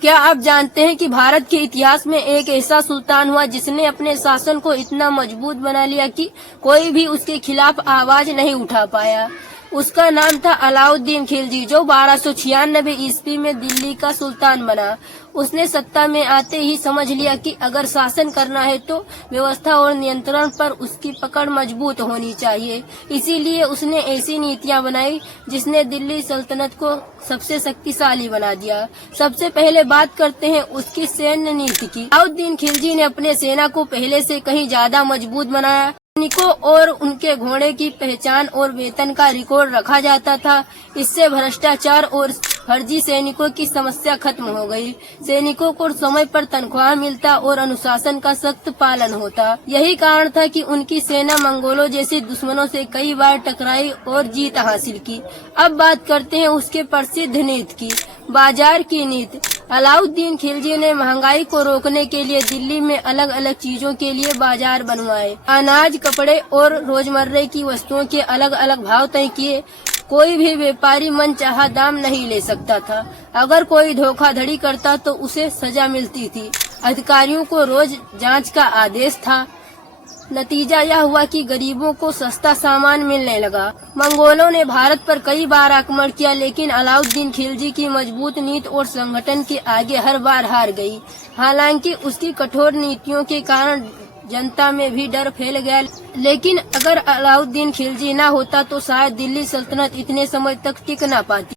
क्या आप जानते हैं कि भारत के इतिहास में एक ऐसा सुल्तान हुआ जिसने अपने शासन को इतना मजबूत बना लिया कि कोई भी उसके खिलाफ आवाज नहीं उठा पाया। उसका नाम था अलाउद्दीन खिलजी, जो 1296 ईस्वी में दिल्ली का सुल्तान बना। उसने सत्ता में आते ही समझ लिया कि अगर शासन करना है तो व्यवस्था और नियंत्रण पर उसकी पकड़ मजबूत होनी चाहिए। इसीलिए उसने ऐसी नीतियां बनाई जिसने दिल्ली सल्तनत को सबसे शक्तिशाली बना दिया। सबसे पहले बात करते हैं उसकी सैन्य नीति की। अलाउद्दीन खिलजी ने अपने सेना को पहले से कहीं ज्यादा मजबूत बनाया। सैनिकों और उनके घोड़े की पहचान और वेतन का रिकॉर्ड रखा जाता था। इससे भ्रष्टाचार और फर्जी सैनिकों की समस्या खत्म हो गई। सैनिकों को समय पर तनख्वाह मिलता और अनुशासन का सख्त पालन होता। यही कारण था कि उनकी सेना मंगोलों जैसे दुश्मनों से कई बार टकराई और जीत हासिल की। अब बात करते हैं उसके प्रसिद्ध नीति की, बाजार की नीति। अलाउद्दीन खिलजी ने महंगाई को रोकने के लिए दिल्ली में अलग अलग चीजों के लिए बाजार बनवाए। अनाज, कपड़े और रोजमर्रा की वस्तुओं के अलग अलग भाव तय किए। कोई भी व्यापारी मनचाहा दाम नहीं ले सकता था। अगर कोई धोखाधड़ी करता तो उसे सजा मिलती थी। अधिकारियों को रोज जांच का आदेश था। नतीजा यह हुआ कि गरीबों को सस्ता सामान मिलने लगा। मंगोलों ने भारत पर कई बार आक्रमण किया, लेकिन अलाउद्दीन खिलजी की मजबूत नीति और संगठन के आगे हर बार हार गई। हालांकि उसकी कठोर नीतियों के कारण जनता में भी डर फैल गया, लेकिन अगर अलाउद्दीन खिलजी न होता तो शायद दिल्ली सल्तनत इतने समय तक टिक न पाती।